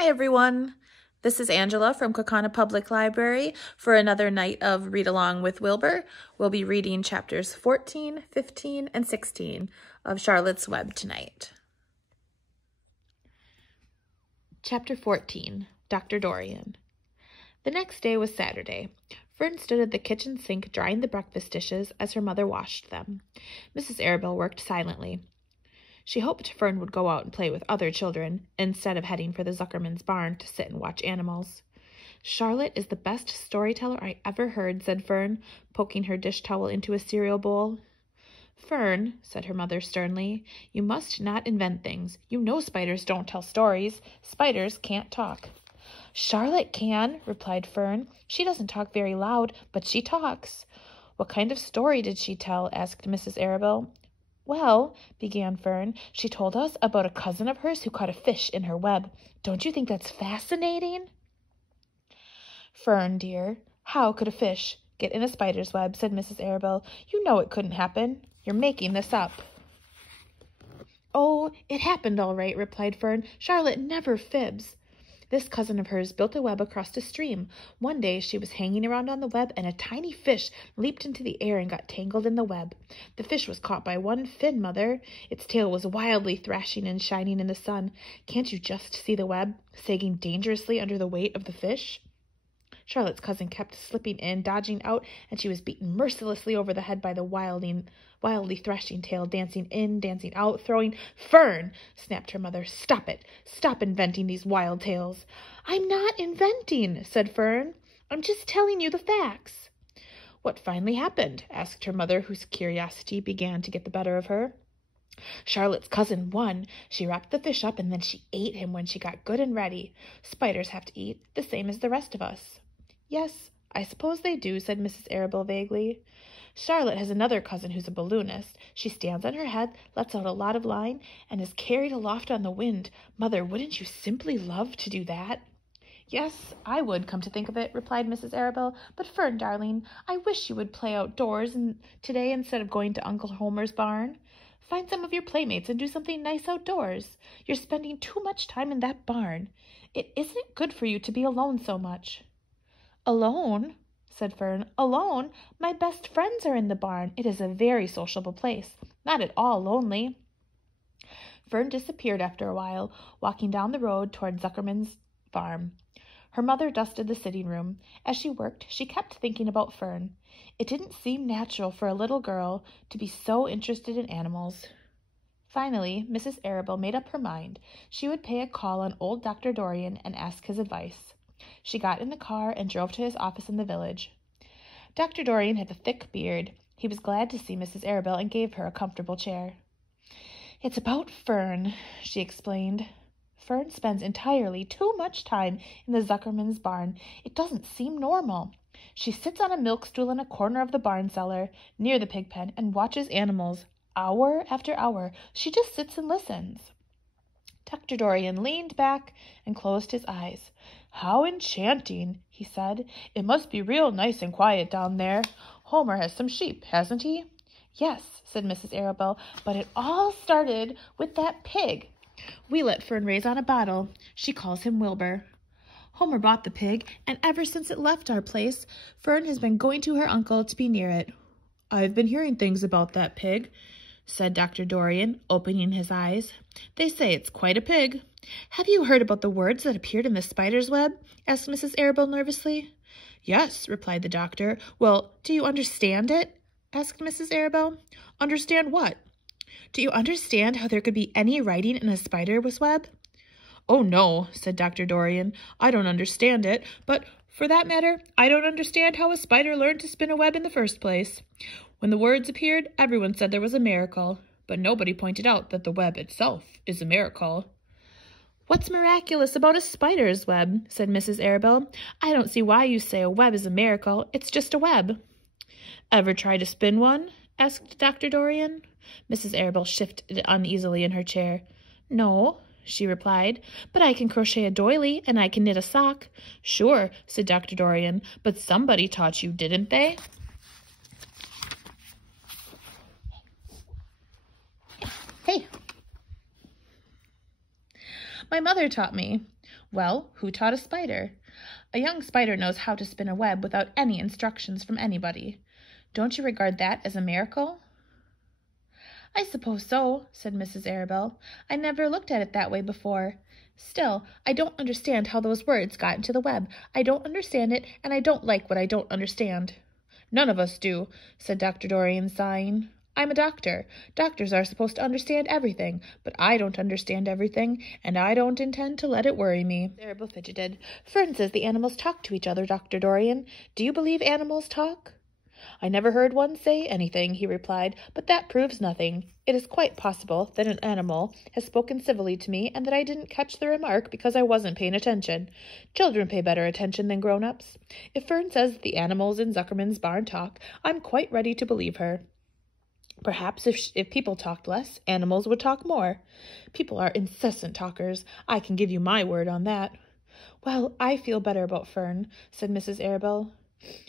Hi everyone, this is Angela from Kaukauna Public Library for another night of Read Along with Wilbur. We'll be reading chapters 14, 15, and 16 of Charlotte's Web tonight. Chapter 14, Dr. Dorian. The next day was Saturday. Fern stood at the kitchen sink drying the breakfast dishes as her mother washed them. Mrs. Arabelle worked silently. She hoped Fern would go out and play with other children, instead of heading for the Zuckerman's barn to sit and watch animals. "Charlotte is the best storyteller I ever heard," said Fern, poking her dish towel into a cereal bowl. "Fern," said her mother sternly, "you must not invent things. You know spiders don't tell stories. Spiders can't talk." "Charlotte can," replied Fern. "She doesn't talk very loud, but she talks." "What kind of story did she tell?" asked Mrs. Arabelle. "Well," began Fern, "she told us about a cousin of hers who caught a fish in her web. Don't you think that's fascinating?" "Fern, dear, how could a fish get in a spider's web?" said Mrs. Arabelle. "You know it couldn't happen. You're making this up." "Oh, it happened all right," replied Fern. "Charlotte never fibs. This cousin of hers built a web across a stream. One day she was hanging around on the web, and a tiny fish leaped into the air and got tangled in the web. The fish was caught by one fin, Mother. Its tail was wildly thrashing and shining in the sun. Can't you just see the web, sagging dangerously under the weight of the fish? Charlotte's cousin kept slipping in, dodging out, and she was beaten mercilessly over the head by the wildly thrashing tail, dancing in, dancing out, throwing— "Fern!" snapped her mother. "Stop it! Stop inventing these wild tales." "I'm not inventing," said Fern. "I'm just telling you the facts." "What finally happened?" asked her mother, whose curiosity began to get the better of her. "Charlotte's cousin won. She wrapped the fish up, and then she ate him when she got good and ready. Spiders have to eat, the same as the rest of us." "Yes, I suppose they do," said Mrs. Arabelle vaguely. "Charlotte has another cousin who's a balloonist. She stands on her head, lets out a lot of line, and is carried aloft on the wind. Mother, wouldn't you simply love to do that?" "Yes, I would, come to think of it," replied Mrs. Arabelle. "But, Fern, darling, I wish you would play outdoors today instead of going to Uncle Homer's barn. Find some of your playmates and do something nice outdoors. You're spending too much time in that barn. It isn't good for you to be alone so much." "Alone?" said Fern. "Alone? My best friends are in the barn. It is a very sociable place, not at all lonely." Fern disappeared after a while, walking down the road toward Zuckerman's farm. Her mother dusted the sitting room. As she worked, she kept thinking about Fern. It didn't seem natural for a little girl to be so interested in animals. Finally, Mrs. Arabelle made up her mind. She would pay a call on old Dr. Dorian and ask his advice. She got in the car and drove to his office in the village. Dr. Dorian had a thick beard. He was glad to see Mrs. Arabelle and gave her a comfortable chair. "It's about Fern," she explained. "Fern spends entirely too much time in the Zuckerman's barn. It doesn't seem normal. She sits on a milk stool in a corner of the barn cellar, near the pig pen, and watches animals. Hour after hour, she just sits and listens." Dr. Dorian leaned back and closed his eyes. "How enchanting," he said. "It must be real nice and quiet down there. Homer has some sheep, hasn't he?" "Yes," said Mrs. Arabelle, "but it all started with that pig. We let Fern raise on a bottle. She calls him Wilbur. Homer bought the pig, and ever since it left our place, Fern has been going to her uncle to be near it." "I've been hearing things about that pig," said Dr. Dorian, opening his eyes. "They say it's quite a pig." "Have you heard about the words that appeared in the spider's web?" asked Mrs. Arabelle nervously. "Yes," replied the doctor. "Well, do you understand it?" asked Mrs. Arabelle. "Understand what?" "Do you understand how there could be any writing in a spider's web?" "Oh, no," said Dr. Dorian. "I don't understand it, but for that matter, I don't understand how a spider learned to spin a web in the first place. When the words appeared, everyone said there was a miracle, but nobody pointed out that the web itself is a miracle." "What's miraculous about a spider's web?" said Mrs. Arabelle. "I don't see why you say a web is a miracle. It's just a web." "Ever try to spin one?" asked Dr. Dorian. Mrs. Arabelle shifted uneasily in her chair. "No," she replied, "but I can crochet a doily, and I can knit a sock." "Sure," said Dr. Dorian, "but somebody taught you, didn't they?" "Hey." "My mother taught me." Well, who taught a spider? A young spider knows how to spin a web without any instructions from anybody. Don't you regard that as a miracle? I suppose so, said Mrs. Arabelle. I never looked at it that way before. Still, I don't understand how those words got into the web. I don't understand it, and I don't like what I don't understand. None of us do, said Dr. Dorian, sighing. I'm a doctor. Doctors are supposed to understand everything, but I don't understand everything, and I don't intend to let it worry me. Arabelle fidgeted. Fern says the animals talk to each other, Dr. Dorian. Do you believe animals talk? I never heard one say anything, he replied, but that proves nothing. It is quite possible that an animal has spoken civilly to me and that I didn't catch the remark because I wasn't paying attention. Children pay better attention than grown-ups. If Fern says the animals in Zuckerman's barn talk, I'm quite ready to believe her. Perhaps if people talked less, animals would talk more. People are incessant talkers. I can give you my word on that. Well, I feel better about Fern, said Mrs. Arabelle.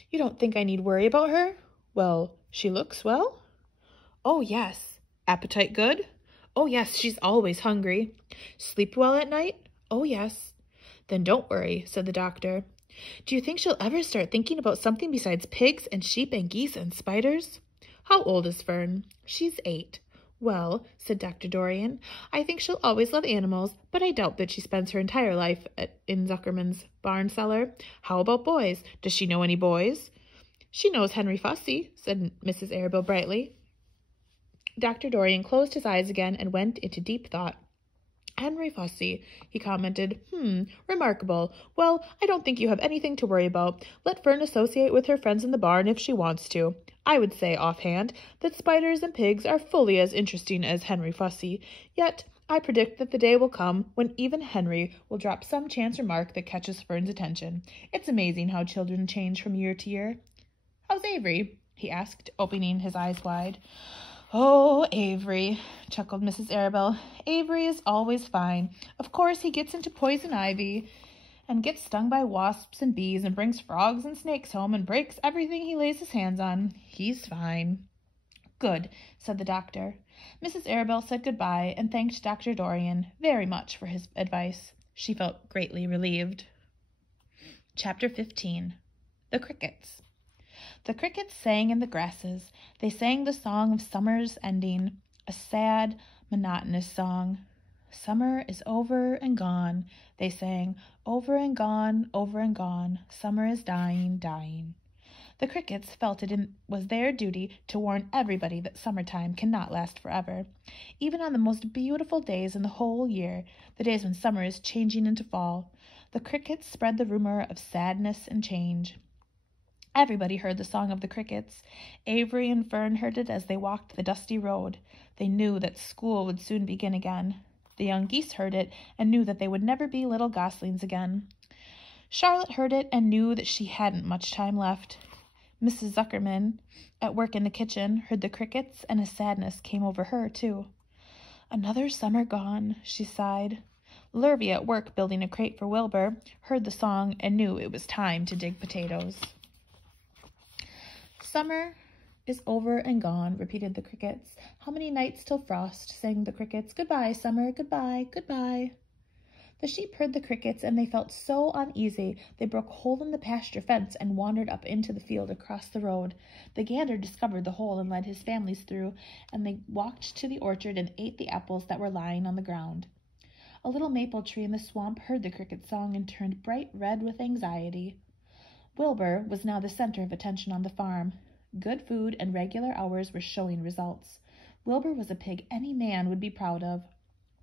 You don't think I need worry about her? Well, she looks well? Oh, yes. Appetite good? Oh, yes, she's always hungry. Sleep well at night? Oh, yes. Then don't worry, said the doctor. Do you think she'll ever start thinking about something besides pigs and sheep and geese and spiders? How old is Fern? She's 8. Well, said Dr. Dorian, I think she'll always love animals, but I doubt that she spends her entire life in Zuckerman's barn cellar. How about boys? Does she know any boys? She knows Henry Fussy, said Mrs. Arabelle brightly. Dr. Dorian closed his eyes again and went into deep thought. Henry Fussy, he commented. Remarkable. Well, I don't think you have anything to worry about. Let Fern associate with her friends in the barn if she wants to. I would say, offhand, that spiders and pigs are fully as interesting as Henry Fussy. Yet, I predict that the day will come when even Henry will drop some chance remark that catches Fern's attention. It's amazing how children change from year to year. How's Avery? He asked, opening his eyes wide. Oh, Avery, chuckled Mrs. Arabelle. Avery is always fine. Of course, he gets into poison ivy and gets stung by wasps and bees and brings frogs and snakes home and breaks everything he lays his hands on. He's fine. Good, said the doctor. Mrs. Arabelle said goodbye and thanked Dr. Dorian very much for his advice. She felt greatly relieved. Chapter 15. The Crickets. The crickets sang in the grasses. They sang the song of summer's ending, a sad, monotonous song. Summer is over and gone, they sang, over and gone, summer is dying, dying. The crickets felt it was their duty to warn everybody that summertime cannot last forever. Even on the most beautiful days in the whole year, the days when summer is changing into fall, the crickets spread the rumor of sadness and change. Everybody heard the song of the crickets. Avery and Fern heard it as they walked the dusty road. They knew that school would soon begin again. The young geese heard it and knew that they would never be little goslings again. Charlotte heard it and knew that she hadn't much time left. Mrs. Zuckerman, at work in the kitchen, heard the crickets, and a sadness came over her, too. Another summer gone, she sighed. Lurvy, at work building a crate for Wilbur, heard the song and knew it was time to dig potatoes. Summer is over and gone, repeated the crickets. How many nights till frost, sang the crickets. Goodbye, summer, goodbye, goodbye. The sheep heard the crickets, and they felt so uneasy they broke a hole in the pasture fence and wandered up into the field across the road. The gander discovered the hole and led his families through, and they walked to the orchard and ate the apples that were lying on the ground. A little maple tree in the swamp heard the cricket song and turned bright red with anxiety. Wilbur was now the center of attention on the farm. Good food and regular hours were showing results. Wilbur was a pig any man would be proud of.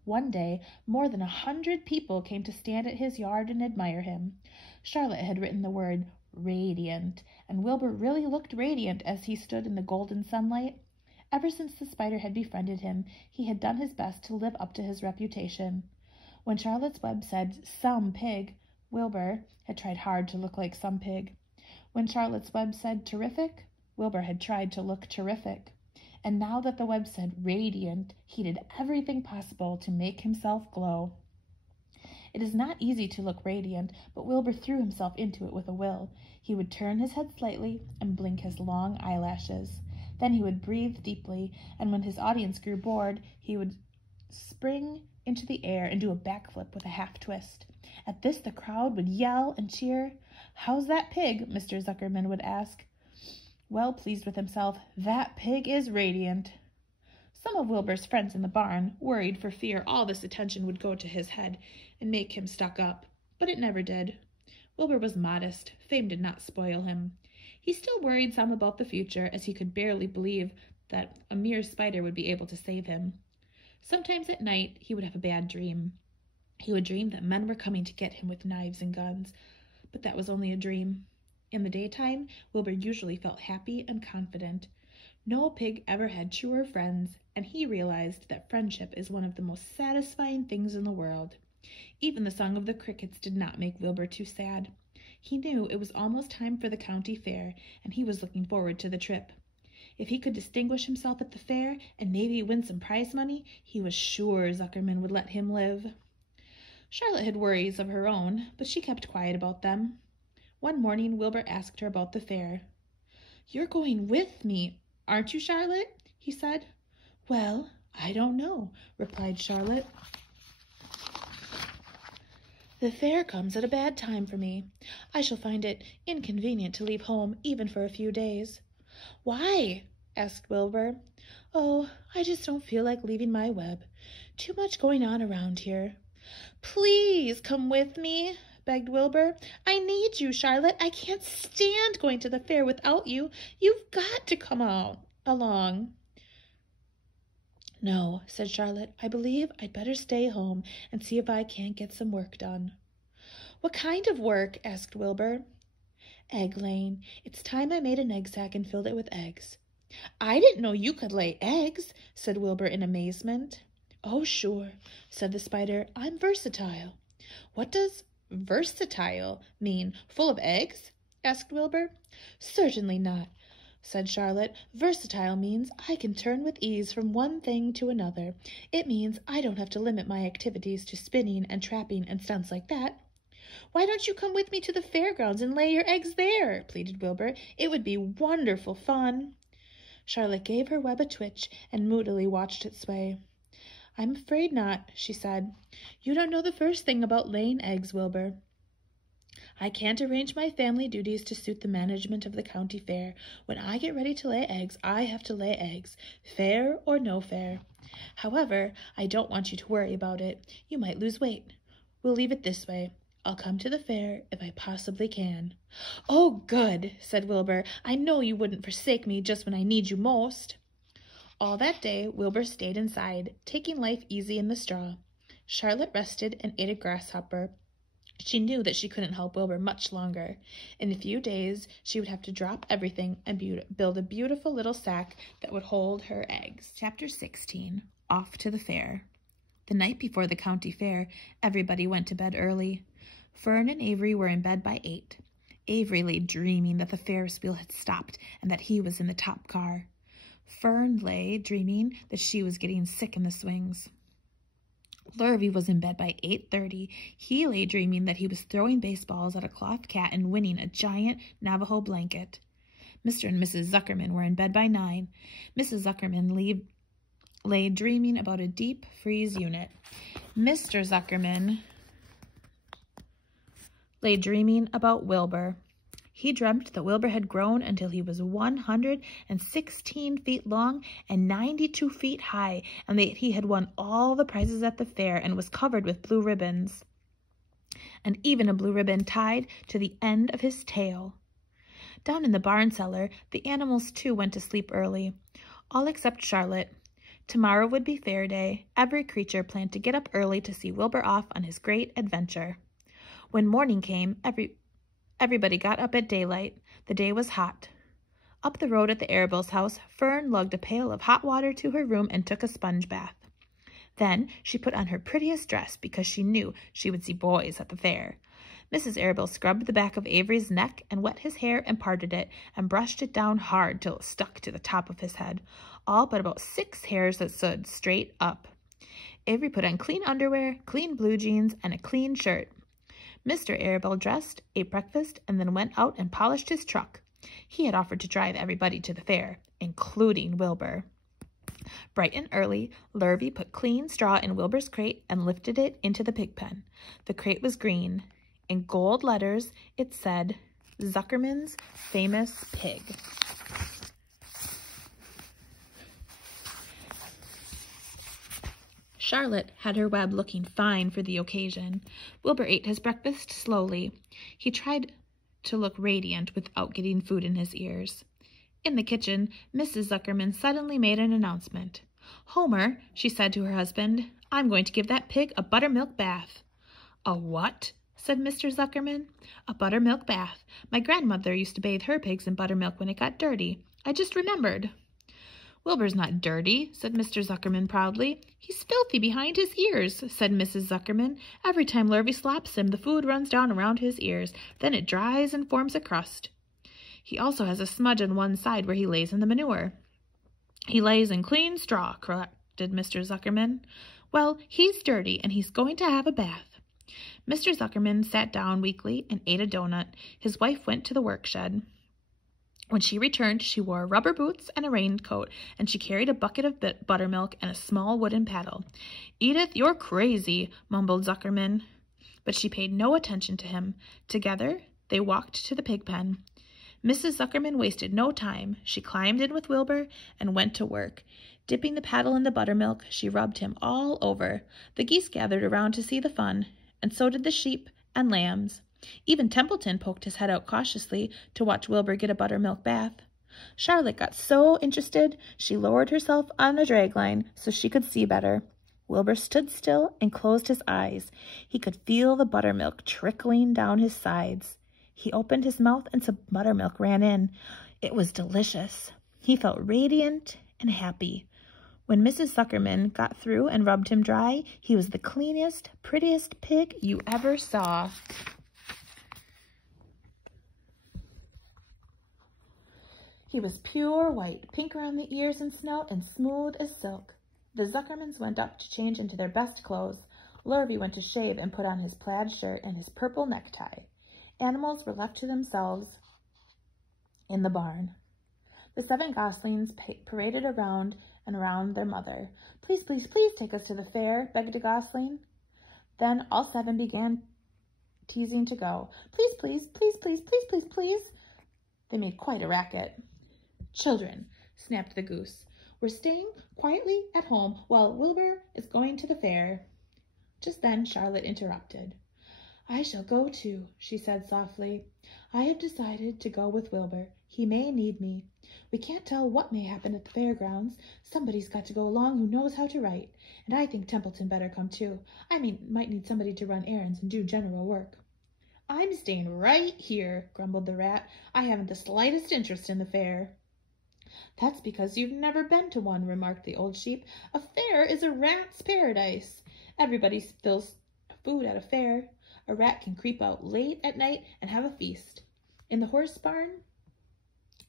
One day, more than 100 people came to stand at his yard and admire him. Charlotte had written the word radiant, and Wilbur really looked radiant as he stood in the golden sunlight. Ever since the spider had befriended him, he had done his best to live up to his reputation. When Charlotte's Web said, "some pig," Wilbur had tried hard to look like some pig. When Charlotte's Web said, "terrific," Wilbur had tried to look terrific. And now that the web said radiant, he did everything possible to make himself glow. It is not easy to look radiant, but Wilbur threw himself into it with a will. He would turn his head slightly and blink his long eyelashes. Then he would breathe deeply, and when his audience grew bored, he would spring into the air and do a backflip with a half twist. At this, the crowd would yell and cheer. "How's that pig?" Mr. Zuckerman would ask. Well pleased with himself, "That pig is radiant." Some of Wilbur's friends in the barn worried for fear all this attention would go to his head and make him stuck up, but it never did. Wilbur was modest. Fame did not spoil him. He still worried some about the future, as he could barely believe that a mere spider would be able to save him. Sometimes at night he would have a bad dream. He would dream that men were coming to get him with knives and guns, but that was only a dream. In the daytime, Wilbur usually felt happy and confident. No pig ever had truer friends, and he realized that friendship is one of the most satisfying things in the world. Even the song of the crickets did not make Wilbur too sad. He knew it was almost time for the county fair, and he was looking forward to the trip. If he could distinguish himself at the fair and maybe win some prize money, he was sure Zuckerman would let him live. Charlotte had worries of her own, but she kept quiet about them. One morning, Wilbur asked her about the fair. "You're going with me, aren't you, Charlotte?" he said. "Well, I don't know," replied Charlotte. "The fair comes at a bad time for me. I shall find it inconvenient to leave home even for a few days." "Why?" asked Wilbur. "Oh, I just don't feel like leaving my web. Too much going on around here." "Please come with me," begged Wilbur. "I need you, Charlotte. I can't stand going to the fair without you. You've got to come along." "No," said Charlotte. "I believe I'd better stay home and see if I can't get some work done." "What kind of work?" asked Wilbur. "Egg laying. It's time I made an egg sack and filled it with eggs." "I didn't know you could lay eggs," said Wilbur in amazement. "Oh, sure," said the spider. "I'm versatile." "What does versatile mean? Full of eggs?" asked Wilbur. "Certainly not," said Charlotte. "Versatile means I can turn with ease from one thing to another. It means I don't have to limit my activities to spinning and trapping and stunts like that." "Why don't you come with me to the fairgrounds and lay your eggs there?" pleaded Wilbur. "It would be wonderful fun." Charlotte gave her web a twitch and moodily watched it sway. "I'm afraid not," she said. "You don't know the first thing about laying eggs, Wilbur. I can't arrange my family duties to suit the management of the county fair. When I get ready to lay eggs, I have to lay eggs, fair or no fair. However, I don't want you to worry about it. You might lose weight. We'll leave it this way. I'll come to the fair if I possibly can." "Oh, good," said Wilbur. "I know you wouldn't forsake me just when I need you most." All that day, Wilbur stayed inside, taking life easy in the straw. Charlotte rested and ate a grasshopper. She knew that she couldn't help Wilbur much longer. In a few days, she would have to drop everything and build a beautiful little sack that would hold her eggs. Chapter 16. Off to the fair. The night before the county fair, everybody went to bed early. Fern and Avery were in bed by 8. Avery lay dreaming that the Ferris wheel had stopped and that he was in the top car. Fern lay dreaming that she was getting sick in the swings. Lurvy was in bed by 8:30. He lay dreaming that he was throwing baseballs at a cloth cat and winning a giant Navajo blanket. Mr. and Mrs. Zuckerman were in bed by 9. Mrs. Zuckerman lay dreaming about a deep freeze unit. Mr. Zuckerman lay dreaming about Wilbur. He dreamt that Wilbur had grown until he was 116 feet long and 92 feet high, and that he had won all the prizes at the fair and was covered with blue ribbons, and even a blue ribbon tied to the end of his tail. Down in the barn cellar, the animals too went to sleep early, all except Charlotte. Tomorrow would be fair day. Every creature planned to get up early to see Wilbur off on his great adventure. When morning came, everybody got up at daylight. The day was hot. Up the road at the Arabelle's house, Fern lugged a pail of hot water to her room and took a sponge bath. Then she put on her prettiest dress because she knew she would see boys at the fair. Mrs. Arabelle scrubbed the back of Avery's neck and wet his hair and parted it and brushed it down hard till it stuck to the top of his head, all but about 6 hairs that stood straight up. Avery put on clean underwear, clean blue jeans, and a clean shirt. Mr. Arabelle dressed, ate breakfast, and then went out and polished his truck. He had offered to drive everybody to the fair, including Wilbur. Bright and early, Lurvy put clean straw in Wilbur's crate and lifted it into the pig pen. The crate was green. In gold letters, it said, Zuckerman's Famous Pig. Charlotte had her web looking fine for the occasion. Wilbur ate his breakfast slowly. He tried to look radiant without getting food in his ears. In the kitchen, Mrs. Zuckerman suddenly made an announcement. "Homer," she said to her husband, "I'm going to give that pig a buttermilk bath." "A what?" said Mr. Zuckerman. "A buttermilk bath. My grandmother used to bathe her pigs in buttermilk when it got dirty. I just remembered." "Wilbur's not dirty," said Mr. Zuckerman proudly. "He's filthy behind his ears," said Mrs. Zuckerman. "Every time Lurvy slaps him, the food runs down around his ears. Then it dries and forms a crust. He also has a smudge on one side where he lays in the manure." "He lays in clean straw," corrected Mr. Zuckerman. "Well, he's dirty, and he's going to have a bath." Mr. Zuckerman sat down weakly and ate a donut. His wife went to the work shed. When she returned, she wore rubber boots and a raincoat, and she carried a bucket of buttermilk and a small wooden paddle. "Edith, you're crazy," mumbled Zuckerman. But she paid no attention to him. Together, they walked to the pig pen. Mrs. Zuckerman wasted no time. She climbed in with Wilbur and went to work. Dipping the paddle in the buttermilk, she rubbed him all over. The geese gathered around to see the fun, and so did the sheep and lambs. Even Templeton poked his head out cautiously to watch Wilbur get a buttermilk bath. Charlotte got so interested, she lowered herself on a dragline so she could see better. Wilbur stood still and closed his eyes. He could feel the buttermilk trickling down his sides. He opened his mouth and some buttermilk ran in. It was delicious. He felt radiant and happy. When Mrs. Zuckerman got through and rubbed him dry, he was the cleanest, prettiest pig you ever saw. He was pure white, pink around the ears and snout, and smooth as silk. The Zuckermans went up to change into their best clothes. Lurvy went to shave and put on his plaid shirt and his purple necktie. Animals were left to themselves in the barn. The 7 goslings paraded around and around their mother. "Please, please, please take us to the fair," begged a gosling. Then all 7 began teasing to go. "Please, please, please, please, please, please, please." They made quite a racket. "Children," snapped the goose, "we're staying quietly at home while Wilbur is going to the fair." Just then Charlotte interrupted. "I shall go too," she said softly. "I have decided to go with Wilbur. He may need me. We can't tell what may happen at the fairgrounds. Somebody's got to go along who knows how to write. And I think Templeton better come too. Might need somebody to run errands and do general work." "I'm staying right here," grumbled the rat. "I haven't the slightest interest in the fair." "That's because you've never been to one," remarked the old sheep. "A fair is a rat's paradise. Everybody spills food at a fair. A rat can creep out late at night and have a feast. In the horse barn,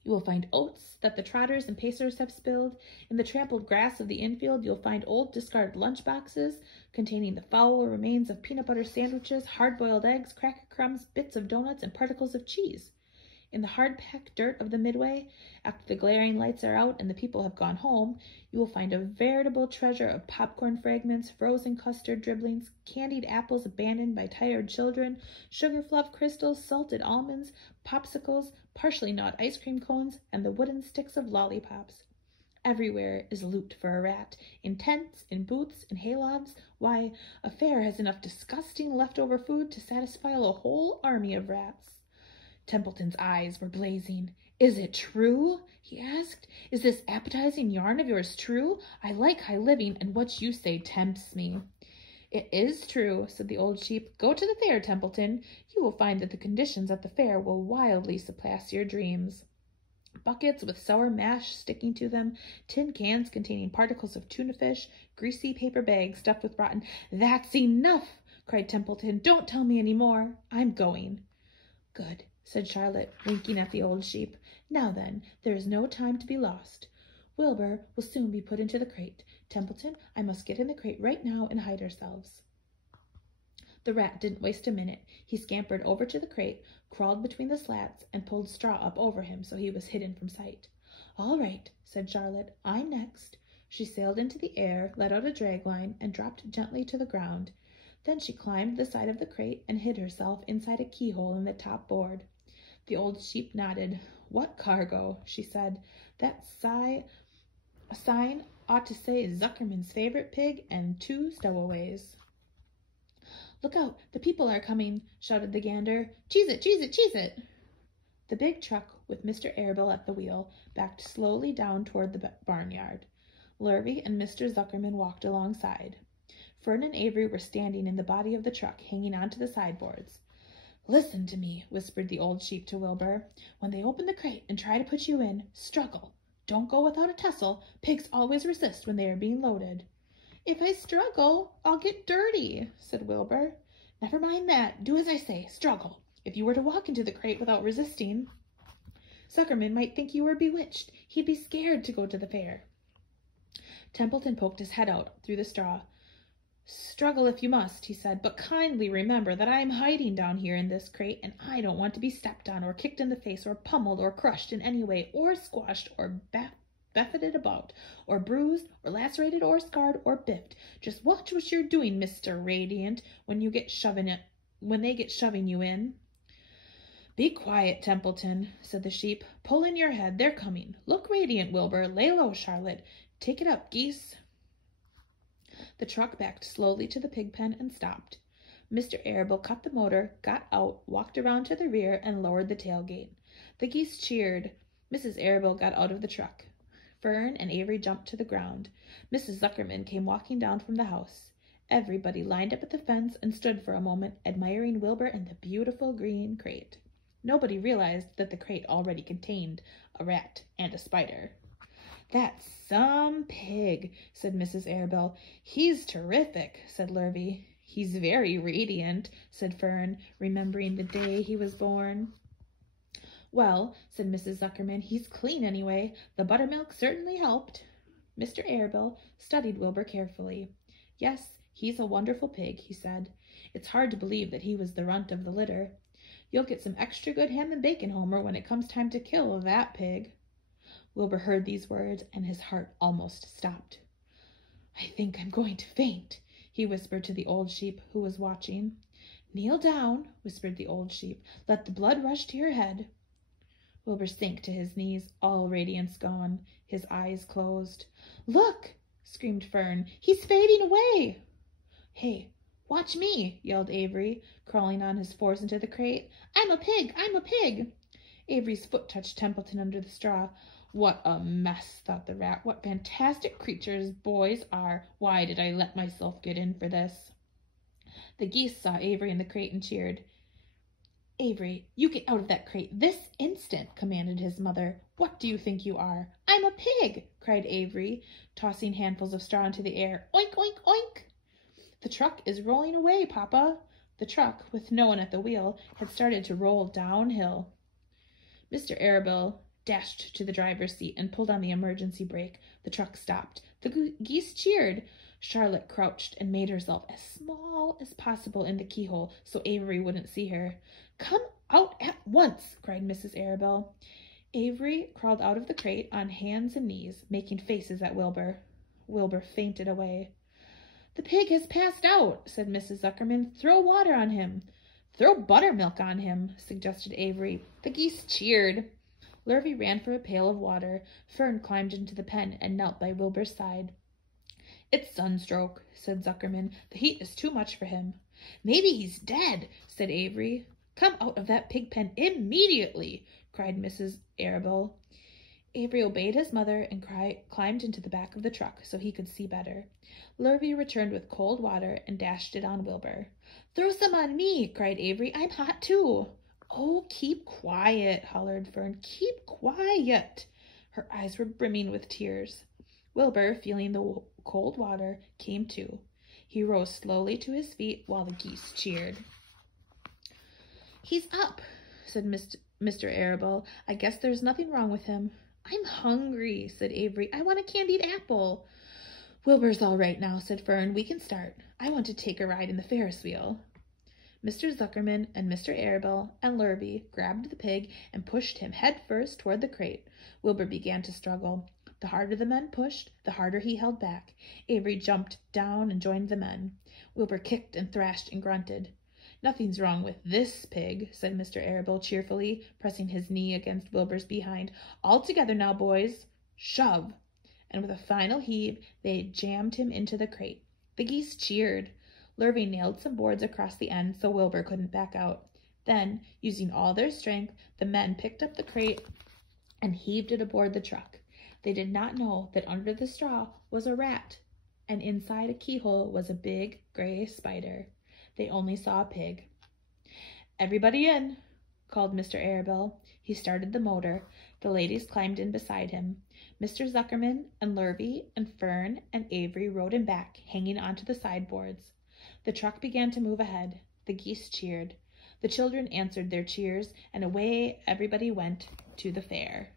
you will find oats that the trotters and pacers have spilled. In the trampled grass of the infield, you'll find old discarded lunch boxes containing the foul remains of peanut butter sandwiches, hard-boiled eggs, cracker crumbs, bits of donuts, and particles of cheese. In the hard-packed dirt of the midway, after the glaring lights are out and the people have gone home, you will find a veritable treasure of popcorn fragments, frozen custard dribblings, candied apples abandoned by tired children, sugar fluff crystals, salted almonds, popsicles, partially gnawed ice cream cones, and the wooden sticks of lollipops. Everywhere is loot for a rat, in tents, in booths, in haylofts. Why, a fair has enough disgusting leftover food to satisfy a whole army of rats." Templeton's eyes were blazing. "Is it true?" he asked. "Is this appetizing yarn of yours true? I like high living, and what you say tempts me." "It is true," said the old sheep. "Go to the fair, Templeton. You will find that the conditions at the fair will wildly surpass your dreams. Buckets with sour mash sticking to them, tin cans containing particles of tuna fish, greasy paper bags stuffed with rotten—" "That's enough!" cried Templeton. "Don't tell me any more. I'm going." "Good," said Charlotte, winking at the old sheep. "Now then, there is no time to be lost. Wilbur will soon be put into the crate. Templeton, I must get in the crate right now and hide ourselves." The rat didn't waste a minute. He scampered over to the crate, crawled between the slats, and pulled straw up over him so he was hidden from sight. "All right," said Charlotte. "I'm next. She sailed into the air, let out a dragline, and dropped gently to the ground. Then she climbed the side of the crate and hid herself inside a keyhole in the top board. The old sheep nodded. "What cargo?" she said. "That sign ought to say Zuckerman's favorite pig and 2 stowaways." "Look out, the people are coming," shouted the gander. "Cheese it, cheese it, cheese it." The big truck, with Mr. Arable at the wheel, backed slowly down toward the barnyard. Lurvy and Mr. Zuckerman walked alongside. Fern and Avery were standing in the body of the truck, hanging onto the sideboards. "Listen to me," whispered the old sheep to Wilbur. "When they open the crate and try to put you in, struggle. Don't go without a tussle. Pigs always resist when they are being loaded." "If I struggle, I'll get dirty," said Wilbur. "Never mind that. Do as I say. Struggle. If you were to walk into the crate without resisting, Zuckerman might think you were bewitched. He'd be scared to go to the fair." Templeton poked his head out through the straw. "Struggle if you must," he said, "but kindly remember that I am hiding down here in this crate, and I don't want to be stepped on or kicked in the face or pummeled or crushed in any way, or squashed or buffeted about, or bruised or lacerated or scarred or biffed. Just watch what you're doing, Mr. Radiant, when they get shoving you in." "Be quiet, Templeton," said the sheep. "Pull in your head. They're coming. Look radiant, Wilbur. Lay low, Charlotte. Take it up, geese." The truck backed slowly to the pig pen and stopped. Mr. Arable cut the motor, got out, walked around to the rear, and lowered the tailgate. The geese cheered. Mrs. Arable got out of the truck. Fern and Avery jumped to the ground. Mrs. Zuckerman came walking down from the house. Everybody lined up at the fence and stood for a moment, admiring Wilbur and the beautiful green crate. Nobody realized that the crate already contained a rat and a spider. "That's some pig," said Mrs. Arable. "He's terrific," said Lurvy. "He's very radiant," said Fern, remembering the day he was born. "Well," said Mrs. Zuckerman, "he's clean anyway. The buttermilk certainly helped." Mr. Arable studied Wilbur carefully. "Yes, he's a wonderful pig," he said. "It's hard to believe that he was the runt of the litter. You'll get some extra good ham and bacon, Homer, when it comes time to kill that pig." Wilbur heard these words, and his heart almost stopped. "I think I'm going to faint," he whispered to the old sheep, who was watching. "Kneel down," whispered the old sheep. "Let the blood rush to your head." Wilbur sank to his knees, all radiance gone. His eyes closed. "Look!" screamed Fern. "He's fading away!" "Hey, watch me!" yelled Avery, crawling on his 4s into the crate. "I'm a pig! I'm a pig!" Avery's foot touched Templeton under the straw. "What a mess," thought the rat. "What fantastic creatures boys are. Why did I let myself get in for this?" The geese saw Avery in the crate and cheered. "Avery, you get out of that crate this instant," commanded his mother. "What do you think you are?" "I'm a pig," cried Avery, tossing handfuls of straw into the air. "Oink, oink, oink!" "The truck is rolling away, Papa." The truck, with no one at the wheel, had started to roll downhill. Mr. Arable dashed to the driver's seat and pulled on the emergency brake. The truck stopped. The geese cheered. Charlotte crouched and made herself as small as possible in the keyhole so Avery wouldn't see her. "Come out at once," cried Mrs. Arable. Avery crawled out of the crate on hands and knees, making faces at Wilbur. Wilbur fainted away. "The pig has passed out," said Mrs. Zuckerman. "Throw water on him." "Throw buttermilk on him," suggested Avery. The geese cheered. Lurvy ran for a pail of water. Fern climbed into the pen and knelt by Wilbur's side. "It's sunstroke," said Zuckerman. "The heat is too much for him." "Maybe he's dead," said Avery. "Come out of that pig pen immediately," cried Mrs. Arable. Avery obeyed his mother and climbed into the back of the truck so he could see better. Lurvy returned with cold water and dashed it on Wilbur. "Throw some on me," cried Avery. "I'm hot too." "Oh, keep quiet," hollered Fern. "Keep quiet." Her eyes were brimming with tears. Wilbur, feeling the cold water, came to. He rose slowly to his feet while the geese cheered. "He's up," said Mr. Arable. "I guess there's nothing wrong with him." "I'm hungry," said Avery. "I want a candied apple." "Wilbur's all right now," said Fern. "We can start. I want to take a ride in the Ferris wheel." Mr. Zuckerman and Mr. Arable and Lurvy grabbed the pig and pushed him head first toward the crate. Wilbur began to struggle. The harder the men pushed, the harder he held back. Avery jumped down and joined the men. Wilbur kicked and thrashed and grunted. "Nothing's wrong with this pig," said Mr. Arable cheerfully, pressing his knee against Wilbur's behind. "All together now, boys. Shove!" And with a final heave, they jammed him into the crate. The geese cheered. Lurvy nailed some boards across the end so Wilbur couldn't back out. Then, using all their strength, the men picked up the crate and heaved it aboard the truck. They did not know that under the straw was a rat, and inside a keyhole was a big gray spider. They only saw a pig. "Everybody in," called Mr. Arable. He started the motor. The ladies climbed in beside him. Mr. Zuckerman and Lurvy and Fern and Avery rode him back, hanging onto the sideboards. The truck began to move ahead. The geese cheered. The children answered their cheers, and away everybody went to the fair.